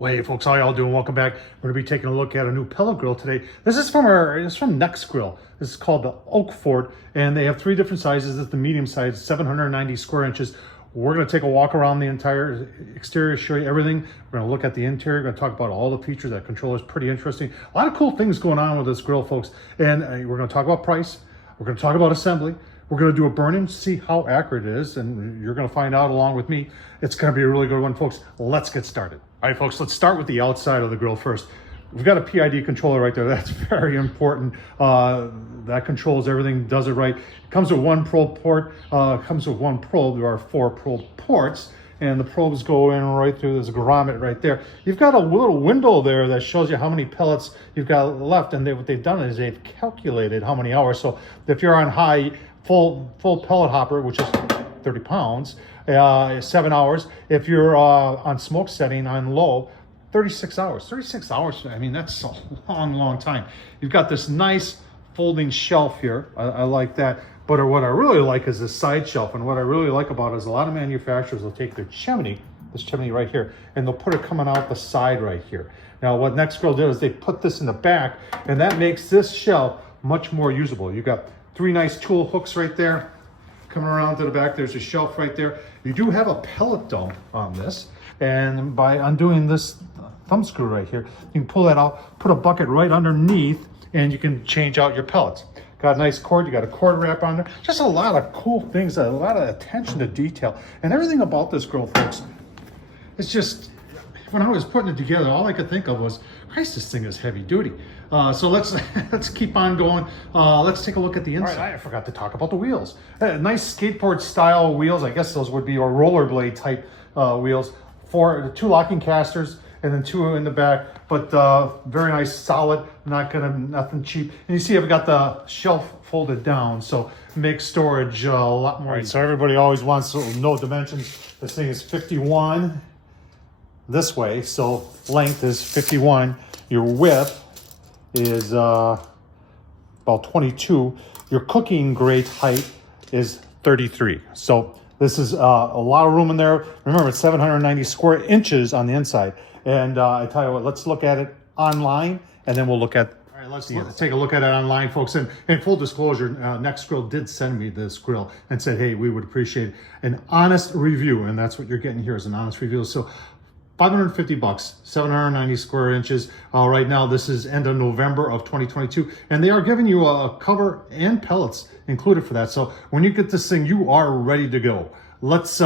Well, hey folks, how y'all doing? Welcome back. We're going to be taking a look at a new pellet grill today. This is from Nexgrill. This is called the Oakford, and they have three different sizes. It's the medium size, 790 square inches. We're going to take a walk around the entire exterior, show you everything. We're going to look at the interior. We're going to talk about all the features. That controller is pretty interesting. A lot of cool things going on with this grill, folks. And we're going to talk about price. We're going to talk about assembly. We're going to do a burn-in, see how accurate it is, and you're going to find out along with me. It's going to be a really good one, folks. Let's get started. All right, folks, let's start with the outside of the grill first. We've got a PID controller right there. That's very important. That controls everything, does it right. It comes with one probe port. Comes with one probe. There are 4 probe ports, and the probes go in right through this grommet right there. You've got a little window there that shows you how many pellets you've got left, and what they've done is they've calculated how many hours. So if you're on high, full pellet hopper, which is 30 pounds, 7 hours. If you're on smoke setting on low, 36 hours. 36 hours, I mean, that's a long time. You've got this nice folding shelf here. I like that. But what I really like is this side shelf. And what I really like about it is a lot of manufacturers will take their chimney, this chimney right here, and they'll put it coming out the side right here. Now, what Nexgrill did is they put this in the back, and that makes this shelf much more usable. You've got 3 nice tool hooks right there. Coming around to the back, there's a shelf right there. You do have a pellet dump on this, and by undoing this thumb screw right here, you can pull that out, put a bucket right underneath, and you can change out your pellets. Got a nice cord, you got a cord wrap on there. Just a lot of cool things, a lot of attention to detail. And everything about this grill, folks, it's just, when I was putting it together, all I could think of was, Christ, this thing is heavy duty. So let's keep on going. Let's take a look at the inside. All right, I forgot to talk about the wheels. Nice skateboard style wheels. I guess those would be, or rollerblade type wheels. 2 locking casters and then 2 in the back. But very nice, solid. Nothing cheap. And you see, I've got the shelf folded down, so makes storage a lot more. All right, so everybody always wants to know dimensions. This thing is 51 this way, so length is 51. Your width is about 22. Your cooking grate height is 33. So this is a lot of room in there. Remember, it's 790 square inches on the inside. And I tell you what, let's look at it online, and then we'll look at. All right, let's take a look at it online, folks. And in full disclosure, Nexgrill did send me this grill and said, hey, we would appreciate an honest review, and that's what you're getting here is an honest review. So $550, 790 square inches. Right now, this is end of November of 2022, and they are giving you a cover and pellets included for that. So when you get this thing, you are ready to go. Let's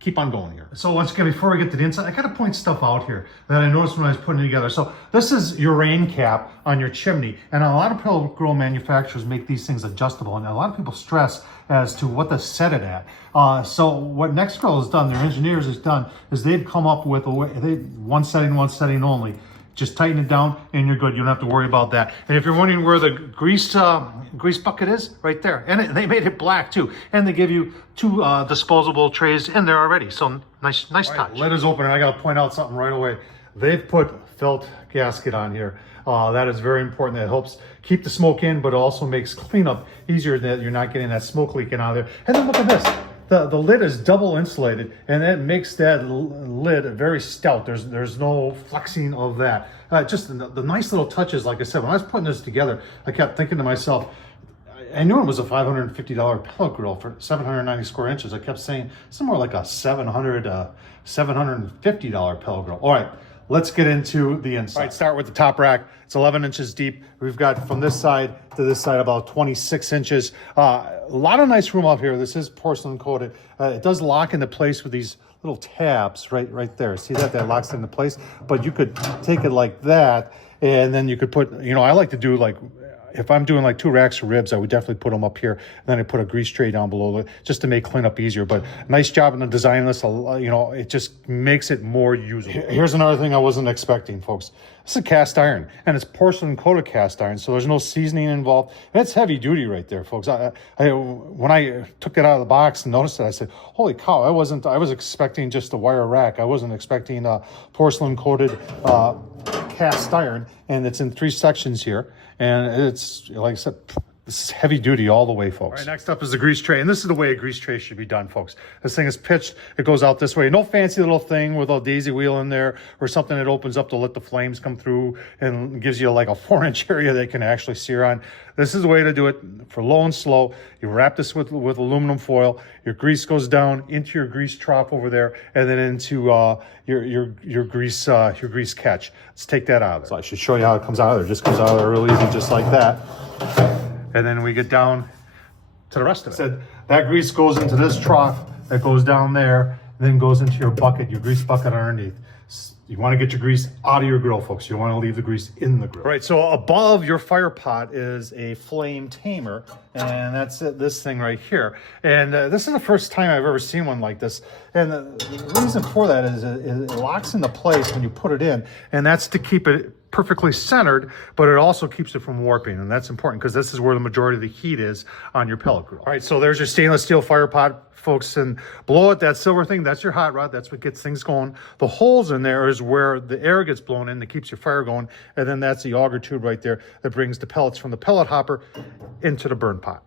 keep on going here. So once again, before we get to the inside, I gotta point stuff out here that I noticed when I was putting it together. So this is your rain cap on your chimney, and a lot of pellet grill manufacturers make these things adjustable, and a lot of people stress as to what to set it at. So what Nexgrill has done, their engineers has done, is they've come up with a way, one setting only. Just tighten it down and you're good. You don't have to worry about that. And if you're wondering where the grease bucket is, right there. And they made it black too. And they give you 2 disposable trays in there already. So nice touch. Right, lid is open, and I gotta point out something right away. They've put felt gasket on here. That is very important. That helps keep the smoke in, but also makes cleanup easier, that you're not getting that smoke leaking out of there. And then look at this. The lid is double insulated, and that makes that lid very stout. There's no flexing of that. Just the nice little touches. Like I said, when I was putting this together, I kept thinking to myself, I knew it was a $550 pellet grill for 790 square inches. I kept saying it's more like a $750 pellet grill. All right, let's get into the inside. All right, start with the top rack. It's 11 inches deep. We've got from this side to this side about 26 inches. A lot of nice room out here. This is porcelain coated. It does lock into place with these little tabs right there. See that locks into place? But you could take it like that, and then you could put, I like to do like, if I'm doing like 2 racks of ribs, I would definitely put them up here. And then I put a grease tray down below it just to make cleanup easier. But nice job in the design this. It just makes it more usable. Here's another thing I wasn't expecting, folks. This is cast iron, and it's porcelain coated cast iron, so there's no seasoning involved. And it's heavy duty right there, folks. When I took it out of the box and noticed it, I said, holy cow, I was expecting just a wire rack. I wasn't expecting porcelain coated cast iron, and it's in 3 sections here. And it's, like I said, This is heavy duty all the way, folks. All right, next up is the grease tray. And this is the way a grease tray should be done, folks. This thing is pitched. It goes out this way. No fancy little thing with a daisy wheel in there or something that opens up to let the flames come through and gives you like a 4-inch area that you can actually sear on. This is the way to do it for low and slow. You wrap this with aluminum foil. Your grease goes down into your grease trough over there and then into your grease catch. Let's take that out of there. So I should show you how it comes out of there. It just comes out of there real easy, just like that. And then we get down to the rest of it. Said that grease goes into this trough that goes down there, and then goes into your bucket, your grease bucket underneath. You want to get your grease out of your grill, folks. You don't want to leave the grease in the grill. Right, so above your fire pot is a flame tamer, and that's it, this thing right here. And this is the first time I've ever seen one like this. And the reason for that is it locks into place when you put it in, and that's to keep it perfectly centered, but it also keeps it from warping, and that's important because this is where the majority of the heat is on your pellet grill. All right, so there's your stainless steel fire pot, folks, and below it, that silver thing, that's your hot rod. That's what gets things going. The holes in there is where the air gets blown in that keeps your fire going, and then that's the auger tube right there that brings the pellets from the pellet hopper into the burn pot.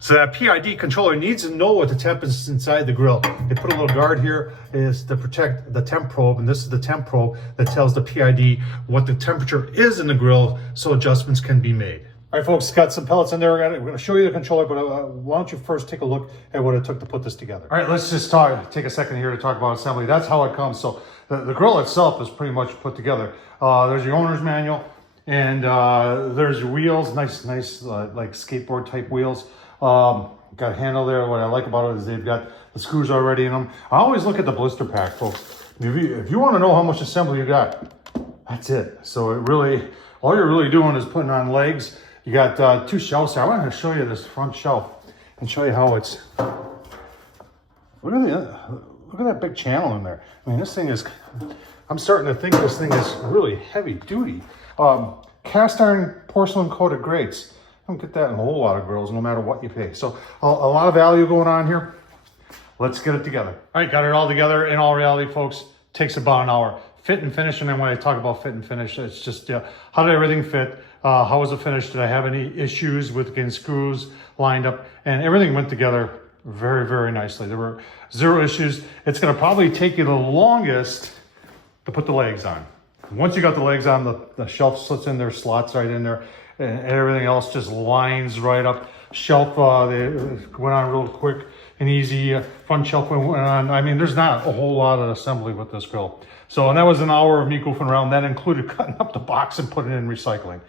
So that PID controller needs to know what the temp is inside the grill. They put a little guard here is to protect the temp probe, and this is the temp probe that tells the PID what the temperature is in the grill so adjustments can be made. All right, folks, got some pellets in there. We're going to show you the controller, but why don't you first take a look at what it took to put this together. All right, let's just take a second here to talk about assembly. That's how it comes. So the grill itself is pretty much put together. There's your owner's manual, and there's your wheels, nice like skateboard type wheels. Got a handle there. What I like about it is they've got the screws already in them. I always look at the blister pack, folks. If you want to know how much assembly you got, that's it. So all you're really doing is putting on legs. You got 2 shelves here. I want to show you this front shelf and show you how it's. Look at that big channel in there. I mean, this thing is. I'm starting to think this thing is really heavy duty. Cast iron porcelain coated grates. I don't get that in a whole lot of grills, no matter what you pay. So a lot of value going on here. Let's get it together. All right, got it all together. In all reality, folks, takes about an hour. Fit and finish, and then when I talk about fit and finish, it's just how did everything fit? How was it finished? Did I have any issues with getting screws lined up? And everything went together very, very nicely. There were 0 issues. It's going to probably take you the longest to put the legs on. Once you got the legs on, the shelf slits in there, slots right in there, and everything else just lines right up. Shelf they went on real quick and easy. Front shelf went on. I mean, there's not a whole lot of assembly with this grill. So, and that was an hour of me goofing around. That included cutting up the box and putting it in recycling.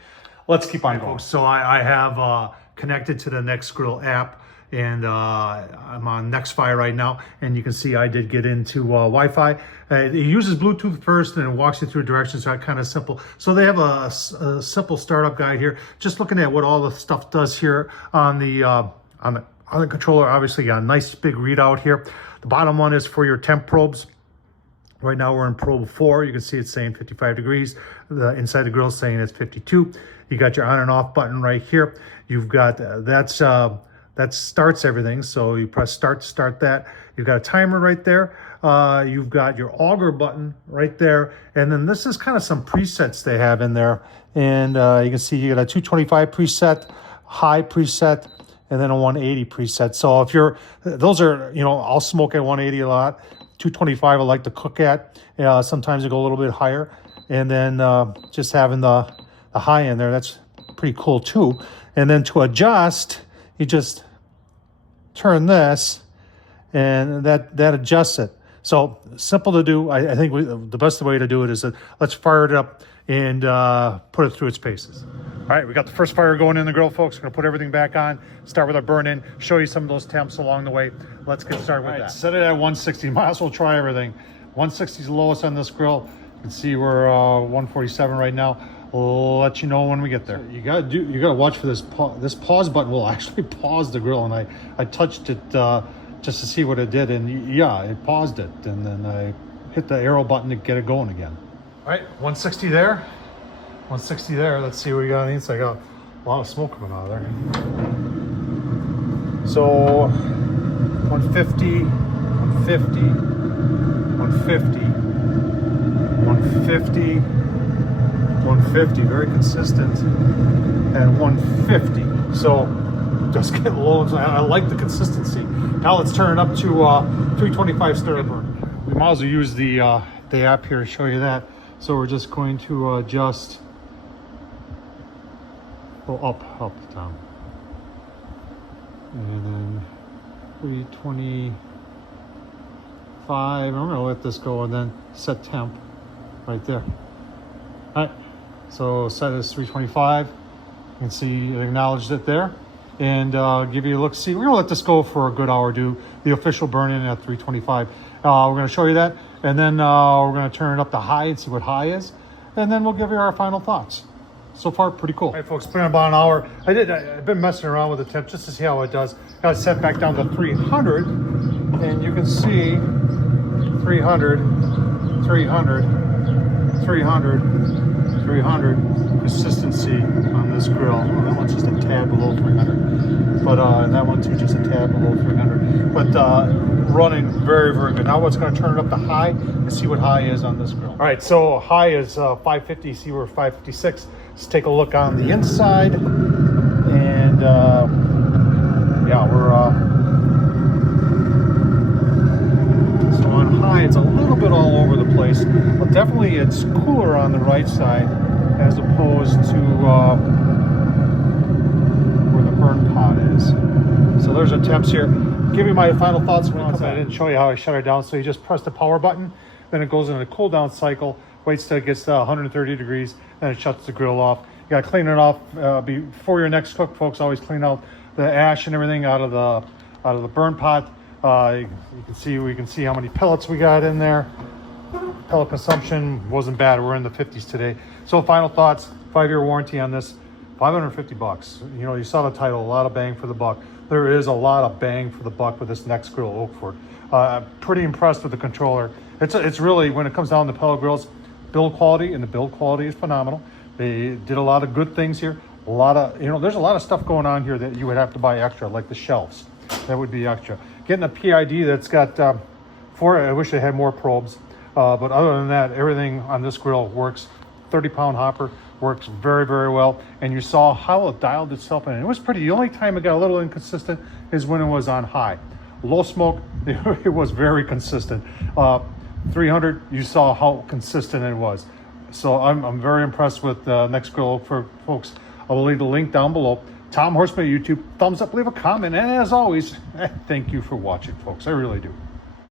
Let's keep on going. So I have connected to the Nexgrill app, and I'm on Nexfi right now, and you can see I did get into Wi-Fi. It uses Bluetooth first, and it walks you through directions, so that's kind of simple. So they have a simple startup guide here, just looking at what all the stuff does here on the controller. Obviously, got a nice big readout here. The bottom one is for your temp probes. Right now we're in probe 4. You can see it's saying 55 degrees. The inside the grill is saying it's 52. You got your on and off button right here. You've got that starts everything. So you press start to start that. You've got a timer right there. You've got your auger button right there. And then this is kind of some presets they have in there. And you can see you got a 225 preset, high preset, and then a 180 preset. So if those are, I'll smoke at 180 a lot. 225 I like to cook at. Sometimes I go a little bit higher. And then just having the high in there, that's pretty cool too. And then to adjust, you just turn this and that adjusts it. So simple to do. I think the best way to do it is that let's fire it up and put it through its paces. All right, we got the first fire going in the grill, folks. We're gonna put everything back on, start with our burn in, show you some of those temps along the way. Let's get started with that. Set it at 160, might as well try everything. 160 is the lowest on this grill. You can see we're 147 right now. We'll let you know when we get there. So you gotta watch for this pause button will actually pause the grill, and I touched it just to see what it did, and yeah, it paused it, and then I hit the arrow button to get it going again. All right, 160 there. 160 there. Let's see what we got on the inside. Got a lot of smoke coming out of there. So 150, 150, 150, 150, 150. Very consistent. And 150. So just get low. I like the consistency. Now let's turn it up to 325 stir burn. We might as well use the app here to show you that. So we're just going to adjust, go up, down, and then 325. I'm gonna let this go and then set temp right there. All right, so set is 325. You can see it acknowledged it there, and give you a look. See, we're gonna let this go for a good hour. Do the official burn-in at 325. We're gonna show you that, and then we're gonna turn it up to high and see what high is, and then we'll give you our final thoughts. So far, pretty cool. All right, folks, it's been about an hour. I've been messing around with the temp just to see how it does. Got it set back down to 300, and you can see 300, 300, 300, 300 consistency on this grill. Oh, that one's just a tad below 300, but that one too just a tad below 300. But running very, very good. Now what's going to turn it up to high and see what high is on this grill. All right, so high is 550. See, we're 556. Let's take a look on the inside, and yeah, we're so on high. It's a little bit all over the place, but definitely it's cooler on the right side as opposed to where the burn pot is. So there's our temps here. Give you my final thoughts. I didn't show you how I shut it down. So you just press the power button, then it goes in a cool down cycle, waits till it gets to 130 degrees, then it shuts the grill off. You gotta clean it off before your next cook, folks. Always clean out the ash and everything out of the burn pot. We can see how many pellets we got in there. Pellet consumption wasn't bad. We're in the 50s today. So final thoughts, 5-year warranty on this, $550. You know, you saw the title, a lot of bang for the buck. There is a lot of bang for the buck with this Nexgrill Oakford. Pretty impressed with the controller. It's really, when it comes down to pellet grills, build quality, and the build quality is phenomenal. They did a lot of good things here. A lot of, there's a lot of stuff going on here that you would have to buy extra, like the shelves. That would be extra. Getting a PID that's got I wish they had more probes. But other than that, everything on this grill works. 30-pound hopper works very, very well. And you saw how it dialed itself in. It was pretty. The only time it got a little inconsistent is when it was on high. Low smoke, it was very consistent. 300, you saw how consistent it was. So I'm very impressed with Nexgrill Oakford, folks. I will leave the link down below. Tom Horsman, YouTube, thumbs up, leave a comment. And as always, thank you for watching, folks. I really do.